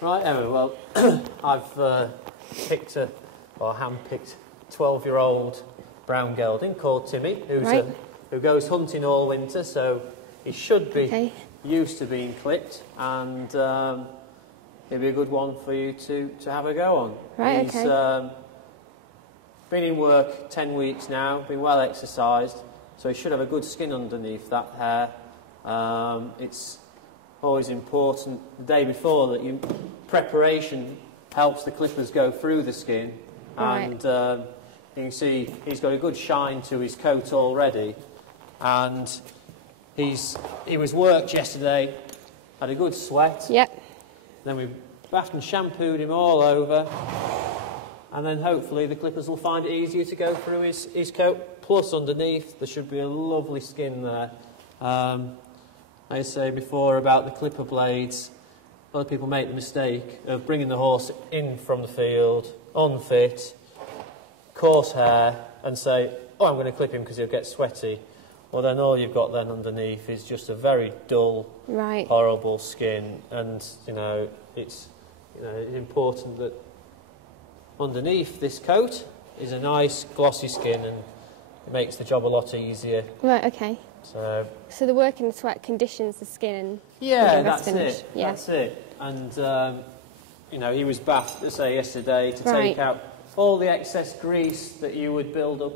Right, Emma, well, I've picked or hand-picked 12-year-old brown gelding called Timmy, who goes hunting all winter, so he should be used to being clipped, and it'd be a good one for you to have a go on. Right, He's been in work 10 weeks now, been well exercised, so he should have a good skin underneath that hair. It's always important the day before that preparation helps the clippers go through the skin, and you can see he's got a good shine to his coat already, and he was worked yesterday, had a good sweat. Yep. Then we bathed and shampooed him all over, and then hopefully the clippers will find it easier to go through his coat. Plus underneath there should be a lovely skin there. I say before about the clipper blades, a lot of people make the mistake of bringing the horse in from the field, unfit, coarse hair, and say, oh, I'm going to clip him because he'll get sweaty. Well, then all you've got then underneath is just a very dull, horrible skin. And, it's important that underneath this coat is a nice glossy skin, and it makes the job a lot easier. Right, okay. So the work in the sweat conditions the skin and that's it. Yeah. That's it. And he was bathed, let's say, yesterday to take out all the excess grease that you would build up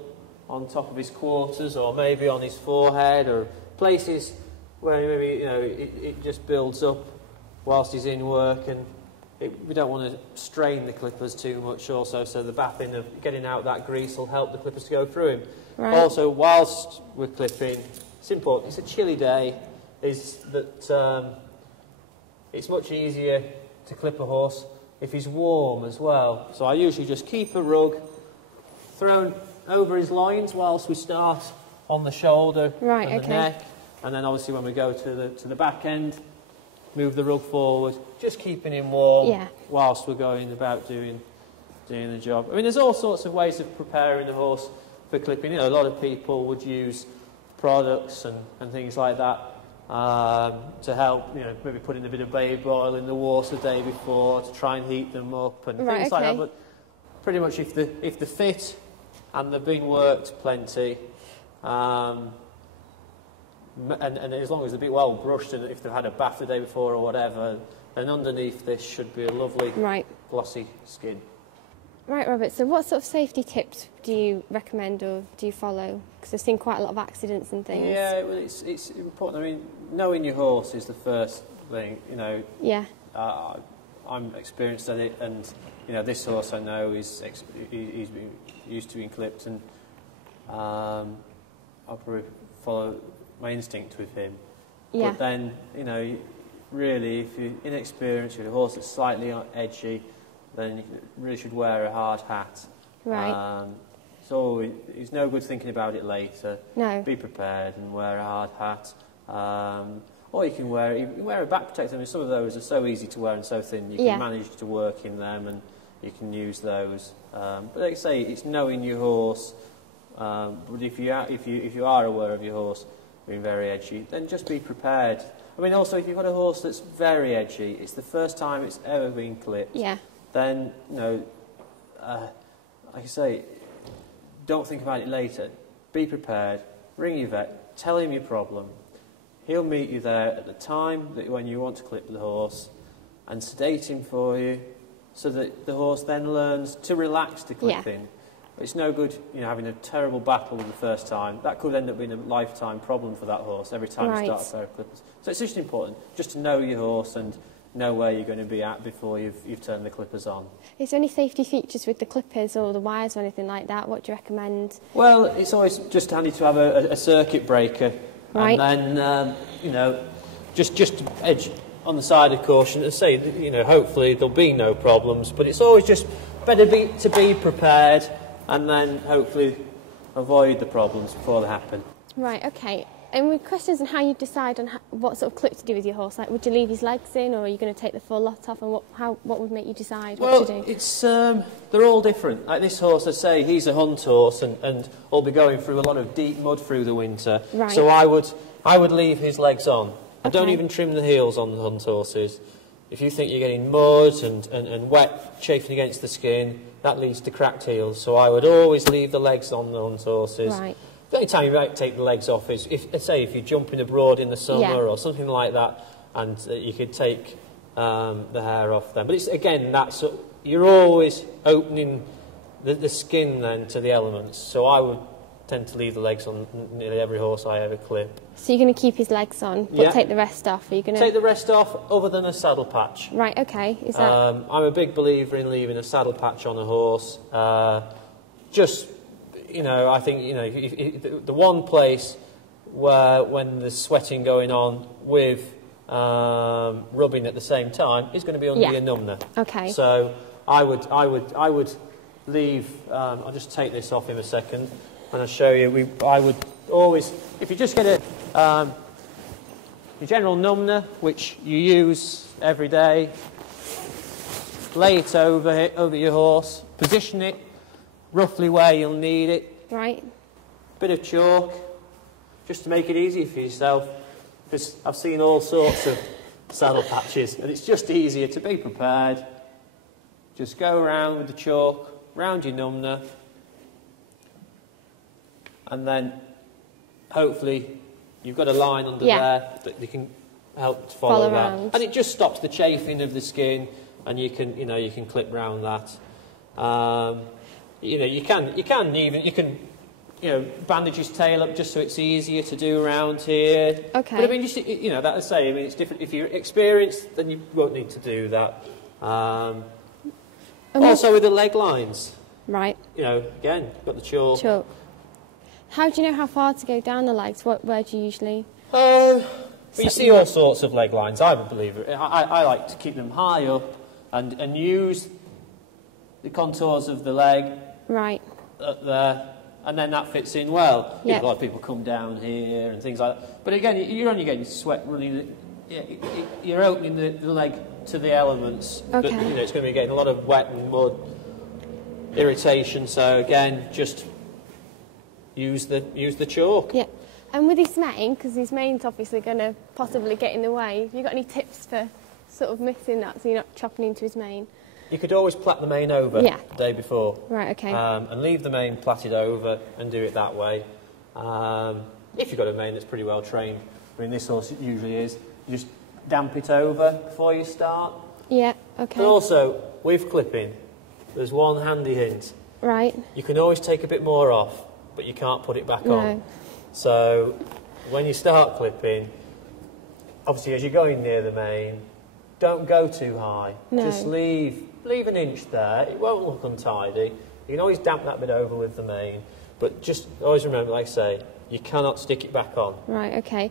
on top of his quarters, or maybe on his forehead, or places where maybe it just builds up whilst he's in work, and we don't want to strain the clippers too much also, so the bathing of getting out that grease will help the clippers to go through him. Right. Also, whilst we're clipping, it's important, it's a chilly day, is that it's much easier to clip a horse if he's warm as well. So I usually just keep a rug thrown over his loins whilst we start on the shoulder and the neck, and then obviously when we go to the back end, move the rug forward, just keeping him warm whilst we're going about doing the job. I mean, there's all sorts of ways of preparing the horse for clipping. A lot of people would use products and things like that to help, maybe putting a bit of baby oil in the water the day before to try and heat them up and things like that. But pretty much if they're fit and they've been worked plenty, and as long as they're a bit well brushed, and if they've had a bath the day before or whatever, then underneath this should be a lovely glossy skin. Right, Robert, so what sort of safety tips do you recommend or do you follow? Because I've seen quite a lot of accidents and things. Yeah, well, it's important. I mean, knowing your horse is the first thing, Yeah. I'm experienced at it, and, this horse I know he's been used to being clipped, and I'll probably follow my instinct with him. Yeah. But then, really, if you're inexperienced with a horse that's slightly edgy, then you really should wear a hard hat. Right. So it's no good thinking about it later. No. Be prepared and wear a hard hat. Or you can wear a back protector. I mean, some of those are so easy to wear and so thin. You can manage to work in them, and you can use those. But like I say, it's knowing your horse. But if you are aware of your horse being very edgy, then just be prepared. I mean, also, if you've got a horse that's very edgy, it's the first time it's ever been clipped. Yeah. Then, like I say, don't think about it later. Be prepared. Ring your vet. Tell him your problem. He'll meet you there at the time when you want to clip the horse and sedate him for you, so that the horse then learns to relax the clipping. Yeah. It's no good, having a terrible battle the first time. That could end up being a lifetime problem for that horse every time you start a pair of clippers. So it's just important just to know your horse and know where you're going to be at before you've turned the clippers on. Is there any safety features with the clippers or the wires or anything like that? What do you recommend? Well, it's always just handy to have a circuit breaker. Right. And then, just edge on the side of caution and say, hopefully there'll be no problems. But it's always just better to be prepared and then hopefully avoid the problems before they happen. Right, okay. And with questions on how you decide on what sort of clip to do with your horse, like would you leave his legs in, or are you going to take the full lot off, and what would make you decide what to do? It's they're all different. Like this horse, I say, he's a hunt horse, and will be going through a lot of deep mud through the winter. Right. So I would leave his legs on. I don't even trim the heels on the hunt horses. if you think you're getting mud and wet chafing against the skin, that leads to cracked heels. So I would always leave the legs on horses. Right. The only time you might take the legs off is, if you're jumping abroad in the summer or something like that, and you could take the hair off then. But it's, again, you're always opening the skin then to the elements. So I would tend to leave the legs on nearly every horse I ever clip. So you're going to keep his legs on, but take the rest off? Are you going to... Take the rest off, other than a saddle patch. Right, okay. Is that... I'm a big believer in leaving a saddle patch on a horse. Just, I think, the one place where, when there's sweating going on with rubbing at the same time, is going to be under your numner. Okay. So I would leave. I'll just take this off in a second, and I'll show you. I would always, if you just get your general numner, which you use every day, lay it over your horse, position it roughly where you'll need it. Right. Bit of chalk, just to make it easy for yourself, because I've seen all sorts of saddle patches, and it's just easier to be prepared. Just go around with the chalk, round your numner, and then hopefully you've got a line under there that you can help to follow that. Around. And it just stops the chafing of the skin, and you can clip round that. You can bandage his tail up just so it's easier to do around here. Okay. But I mean, that I say, it's different. If you're experienced, then you won't need to do that. Also with the leg lines. Right. Again, got the chalk. Chalk. How do you know how far to go down the legs? Where do you usually... You see all sorts of leg lines. I'm a believer. I like to keep them high up and use the contours of the leg up there, and then that fits in well. A lot of people come down here and things like that. But again, you're only getting sweat running. You're opening the leg to the elements. Okay. But, it's going to be getting a lot of wet and mud, irritation. So again, just use the chalk. Yeah. And with his mane, because his mane's obviously going to possibly get in the way, have you got any tips for sort of missing that so you're not chopping into his mane? You could always plait the mane over the day before. Right, okay. And leave the mane plaited over and do it that way. If you've got a mane that's pretty well trained, I mean, this horse usually is, you just damp it over before you start. Yeah, okay. But also, with clipping, there's one handy hint. Right. You can always take a bit more off, but you can't put it back on. So when you start clipping, obviously as you're going near the mane, don't go too high. No. Just leave an inch there. It won't look untidy. You can always damp that bit over with the mane, but just always remember, like I say, you cannot stick it back on. Right, okay.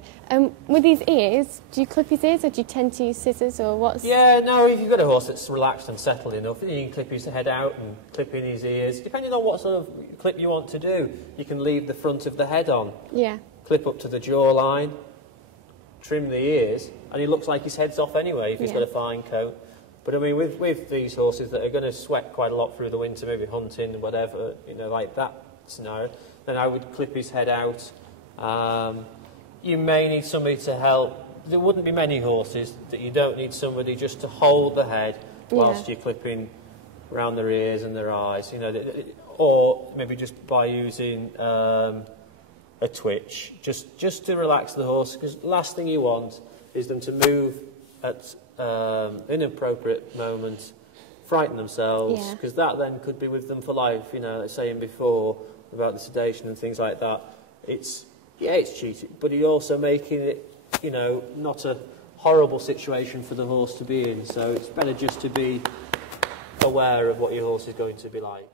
With his ears, do you clip his ears or do you tend to use scissors or what's... Yeah, no, if you've got a horse that's relaxed and settled enough, then you can clip his head out and clip in his ears. Depending on what sort of clip you want to do, you can leave the front of the head on. Yeah. Clip up to the jawline, trim the ears, and he looks like his head's off anyway if he's got a fine coat. But I mean, with these horses that are going to sweat quite a lot through the winter, maybe hunting and whatever, like that scenario, then I would clip his head out. You may need somebody to help. There wouldn't be many horses that you don't need somebody just to hold the head whilst you're clipping around their ears and their eyes, or maybe just by using a twitch, just to relax the horse, because the last thing you want is them to move at inappropriate moments, frighten themselves, because that then could be with them for life. Like saying before about the sedation and things like that. It's cheating, but you're also making it, not a horrible situation for the horse to be in. So it's better just to be aware of what your horse is going to be like.